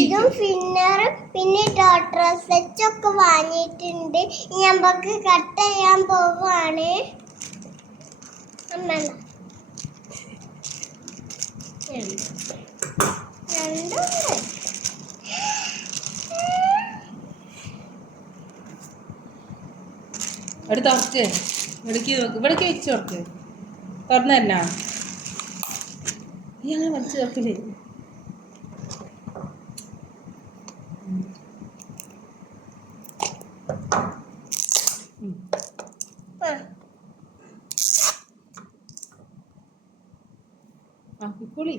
ഇതും ഫിന്നറും പിന്നെ ഡോക്ടർ സെറ്റൊക്കെ വാങ്ങിയിട്ടുണ്ട്. ഞമ്മക്ക് കട്ട് ചെയ്യാൻ പോവാണ്. അവിടെ തുറക്ക്, ഇവിടേക്ക് നോക്ക്, ഇവിടേക്ക് വെച്ച് തുറക്ക്. തുറന്നു തരണോ? നീ അങ്ങനെ വലിച്ചു തുറക്കില്ലേ? ആ ഇപ്പൊളി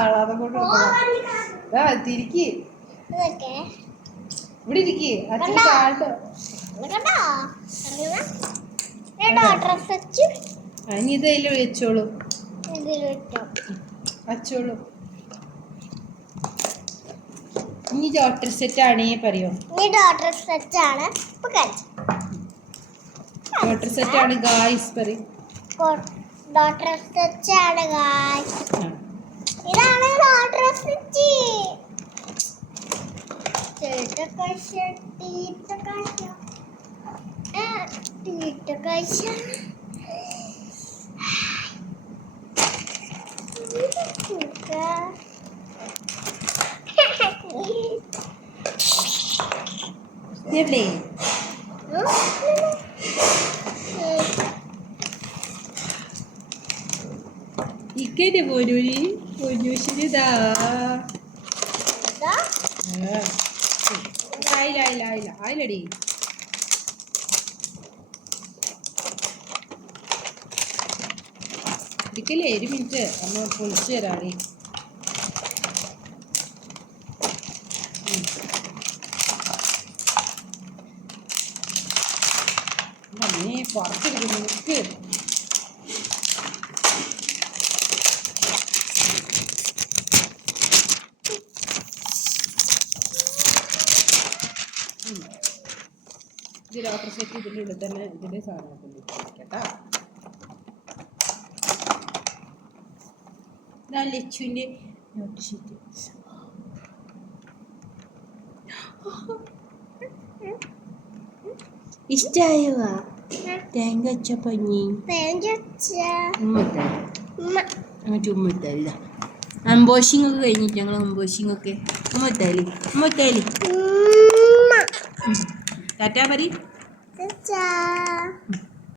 ആളാതെ കൊണ്ട് തിരിക്ക്, ഇവിടെ ഇരിക്ക്. അച്ഛൻ താഴെ ഇനി ഇതതിൽ വെച്ചോളൂ, വച്ചോളൂ. ഇനി ഡോക്ടർ സെറ്റ് ആണേ പറയോ? ഡോക്ടർ സെറ്റ് ആണ്, ഡോക്ടർ സെറ്റ് ആണ് ഗായ്സ് പറയും. ഡോക്ടർ സെറ്റ് ആണ് ഗായ്സ്. ഇതാണ് ഡോക്ടർ സെറ്റ്. എവിടെ ഇക്കന്റെ പോരൂരി പൊന്നൂശിനിതാ ആയില്ലടി. ഇരിക്കല്ലേ, ഒരു മിനിറ്റ് ഒന്ന് പൊളിച്ചു തരാടി. നീ പുറത്തിരിക്കുന്നു, നിൽക്ക്. ഇത് ഡോക്ടർ സെറ്റ് ഇതിൻ്റെ ഉള്ളിൽ തന്നെ ഇതിൻ്റെ സാധനമൊക്കെ കേട്ടാ. ലച്ചുവിൻ്റെ നോട്ട് ഷീറ്റ്. ഇഷ്ടായോ? തേങ്ങ വെച്ച പഞ്ഞി അങ്ങോട്ട് ഉമ്മത്താലി. അംബോഷിംഗ് ഒക്കെ കഴിഞ്ഞിട്ട് ഞങ്ങൾ അംബോഷിംഗ് ഒക്കെ ഉമ്മത്താലി ടാറ്റാ പരി.